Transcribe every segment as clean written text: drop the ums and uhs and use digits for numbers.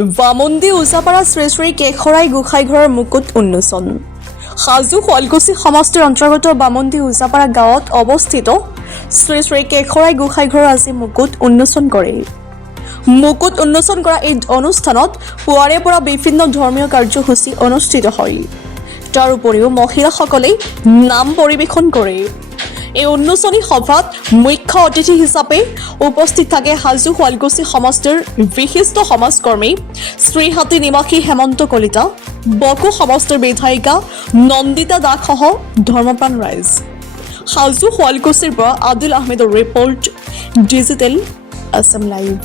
বামুন্দি উজাপাৰা শ্ৰী শ্ৰী কেশৰাই গোসাঁইঘৰৰ মুকুট উন্মোচন। হাজো শুৱালকুছি সমষ্টিৰ অন্তৰ্গত বামুন্দি উজাপাৰা গাঁৱত অৱস্থিত শ্ৰী শ্ৰী কেশৰাই গোসাঁইঘৰৰ আজি মুকুট উন্মোচন কৰে। মুকুট উন্মোচন কৰা এই অনুষ্ঠানত পুৱাৰে পৰা বিভিন্ন ধৰ্মীয় কাৰ্যসূচী অনুষ্ঠিত হয়। তাৰ উপৰিও মহিলাসকলে নাম পৰিৱেশন কৰে। এই উন্মোচনী সভাত মুখ্য অতিথি হিচাপে উপস্থিত থাকে হাজো শুৱালকুছি সমষ্টিৰ বিশিষ্ট সমাজকৰ্মী শ্ৰীহাটী নিবাসী হেমন্ত কলিতা, বকো সমষ্টিৰ বিধায়িকা নন্দিতা দাসসহ ধৰ্মপ্ৰাণ ৰাইজ। হাজো শুৱালকুছিৰ পৰা আদিল আহমেদৰ ৰিপৰ্ট, ডিজিটেল আছাম লাইভ।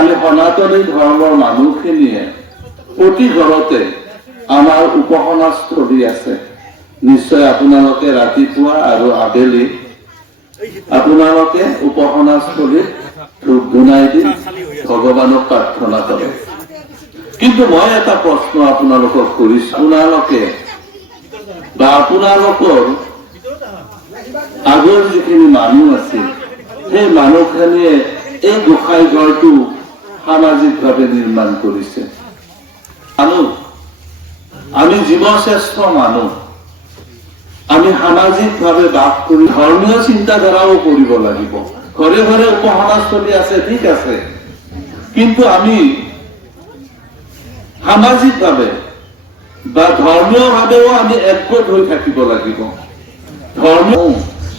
আমি সনাতনী ধৰ্মৰ মানুহখিনিয়ে প্ৰতি ঘৰতে আমাৰ উপাসনাস্থলী আছে। নিশ্চয় আপোনালোকে ৰাতিপুৱা আৰু আবেলি আপোনালোকে উপাসনাস্থলীত ধূপ ধুনাই দি ভগৱানক প্ৰাৰ্থনা কৰে। কিন্তু মই এটা প্ৰশ্ন আপোনালোকক কৰিছো, আপোনালোকে বা আপোনালোকৰ আগৰ যিখিনি মানুহ আছিল সেই মানুহখিনিয়ে এই গোসাঁই ঘৰটো সামাজিকভাৱে নিৰ্মাণ কৰিছে। আমি জীৱশ্ৰেষ্ঠ মানুহ, আমি সামাজিকভাৱে বাস কৰি ধৰ্মীয় চিন্তাধাৰাও কৰিব লাগিব। ঘৰে ঘৰে উপাসনাস্থলী আছে, ঠিক আছে, কিন্তু আমি সামাজিকভাৱে বা ধৰ্মীয়ভাৱেও আমি একগোট হৈ থাকিব লাগিব।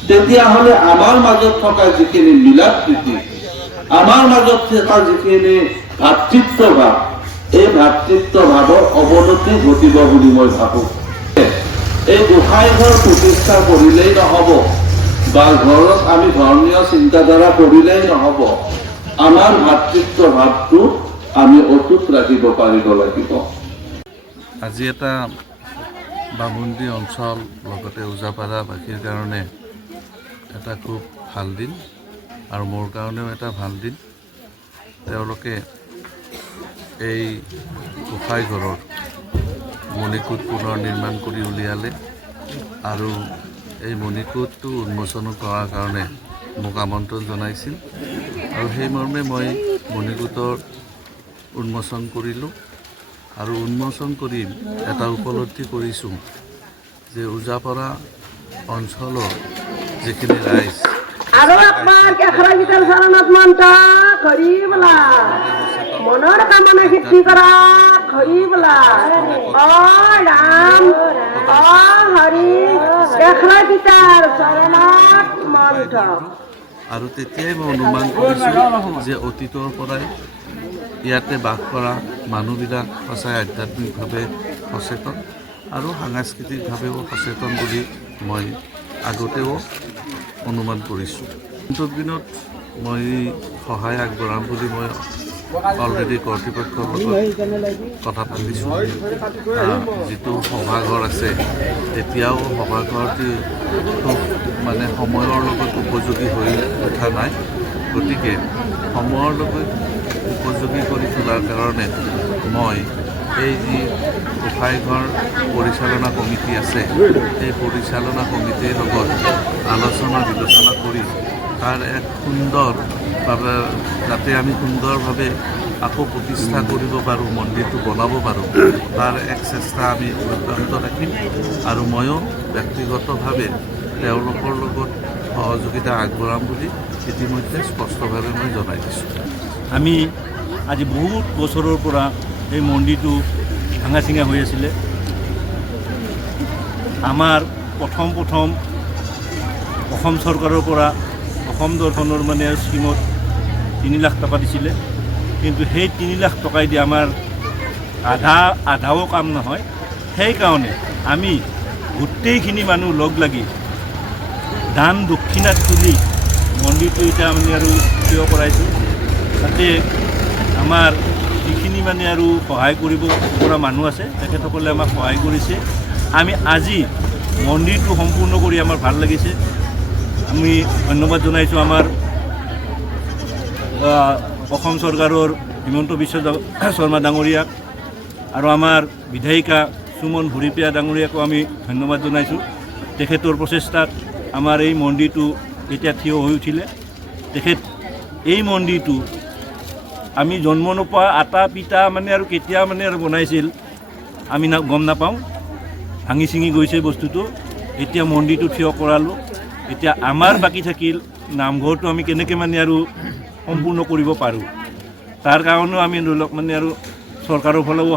তেতিয়াহ'লে আমাৰ মাজত থকা যিখিনি মিলাদ প্ৰীতি, আমাৰ মাজত থকা যিখিনি ভাতৃত্বভাৱ, এই ভাতৃত্বভাৱৰ অৱনতি ঘটিব বুলি মই ভাবো। এই গোসাঁই ঘৰ প্ৰতিষ্ঠা কৰিলেই নহ'ব বা ঘৰত আমি ধৰ্মীয় চিন্তাধাৰা কৰিলেই নহ'ব, আমাৰ ভাতৃত্বভাৱটো আমি অটুট ৰাখিব পাৰিব লাগিব। আজি এটা বামুন্দি অঞ্চল লগতে উজাপাৰাবাসীৰ কাৰণে এটা খুব ভাল দিন আৰু মোৰ কাৰণেও এটা ভাল দিন। তেওঁলোকে এই গোসাঁই ঘৰৰ মণিকূট পুনৰ নিৰ্মাণ কৰি উলিয়ালে আৰু এই মণিকূটটো উন্মোচন কৰাৰ কাৰণে মোক আমন্ত্ৰণ জনাইছিল আৰু সেই মৰ্মে মই মণিকূটৰ উন্মোচন কৰিলোঁ আৰু উন্মোচন কৰি এটা উপলব্ধি কৰিছোঁ যে উজাপাৰা অঞ্চলৰ যিখিনি ৰাইজ আৰু একবাৰ কেশৰাই গীতৰ চৰণত মন্ত্ৰ কৰিবলা, মনৰ কামনা সিদ্ধি কৰা কৰিবলা। অ ৰাম অ হৰি কেশৰাই গীতৰ চৰণত মন্ত্ৰ। আৰু তেতিয়াই মই অনুমান কৰিছোঁ যে অতীতৰ পৰাই ইয়াতে বাস কৰা মানুহবিলাক সঁচাই আধ্যাত্মিকভাৱে সচেতন আৰু সাংস্কৃতিকভাৱেও সচেতন বুলি মই আগতেও অনুমান কৰিছোঁ। কিন্তু দিনত মই সহায় আগবঢ়াম বুলি মই অলৰেডি কৰ্তৃপক্ষৰ লগত কথা পাতিছোঁ। যিটো সভাঘৰ আছে এতিয়াও সভাঘৰটি খুব সময়ৰ লগত উপযোগী হৈ উঠা নাই, গতিকে সময়ৰ লগত উপযোগী কৰি তোলাৰ কাৰণে মই এই যি গোসাঁইঘৰ পৰিচালনা কমিটি আছে সেই পৰিচালনা কমিটিৰ লগত আলোচনা বিলোচনা কৰি তাৰ এক সুন্দৰভাৱে যাতে আমি সুন্দৰভাৱে আকৌ প্ৰতিষ্ঠা কৰিব পাৰোঁ, মন্দিৰটো বনাব পাৰোঁ, তাৰ এক চেষ্টা আমি অব্যাহত ৰাখিম আৰু ময়ো ব্যক্তিগতভাৱে তেওঁলোকৰ লগত সহযোগিতা আগবঢ়াম বুলি ইতিমধ্যে স্পষ্টভাৱে মই জনাই দিছোঁ। আমি আজি বহুত বছৰৰ পৰা এই মন্দিৰটো ভাঙা চিঙা হৈ আছিলে। আমাৰ প্ৰথম অসম চৰকাৰৰ পৰা অসম দৰ্শনৰ স্কিমত 3 লাখ টকা দিছিলে, কিন্তু সেই 3 লাখ টকাই দি আমাৰ আধাও কাম নহয়। সেইকাৰণে আমি গোটেইখিনি মানুহ লগ লাগি দান দক্ষিণাত তুলি মন্দিৰটো এতিয়া আমি আৰু থিয় কৰাইছোঁ। তাতে আমাৰ যিখিনি আৰু সহায় কৰিব পৰা মানুহ আছে তেখেতসকলে আমাক সহায় কৰিছে। আমি আজি মন্দিৰটো সম্পূৰ্ণ কৰি আমাৰ ভাল লাগিছে। আমি ধন্যবাদ জনাইছোঁ আমাৰ অসম চৰকাৰৰ হিমন্ত বিশ্ব শৰ্মা ডাঙৰীয়াক আৰু আমাৰ বিধায়িকা সুমন ভৰিপিয়া ডাঙৰীয়াকো আমি ধন্যবাদ জনাইছোঁ। তেখেতৰ প্ৰচেষ্টাত আমাৰ এই মন্দিৰটো এতিয়া থিয় হৈ উঠিলে। তেখেত এই মন্দিৰটো আমি জন্ম নোপোৱা আটা পিতা মানে আৰু কেতিয়া মানে আৰু বনাইছিল আমি গম নাপাওঁ। ভাঙি ছিঙি গৈছে বস্তুটো, এতিয়া মন্দিৰটো থিয় কৰালোঁ। এতিয়া আমাৰ বাকী থাকিল নামঘৰটো আমি কেনেকৈ মানে আৰু সম্পূৰ্ণ কৰিব পাৰোঁ, তাৰ কাৰণেও আমি ধৰি লওক মানে আৰু চৰকাৰৰ ফালেও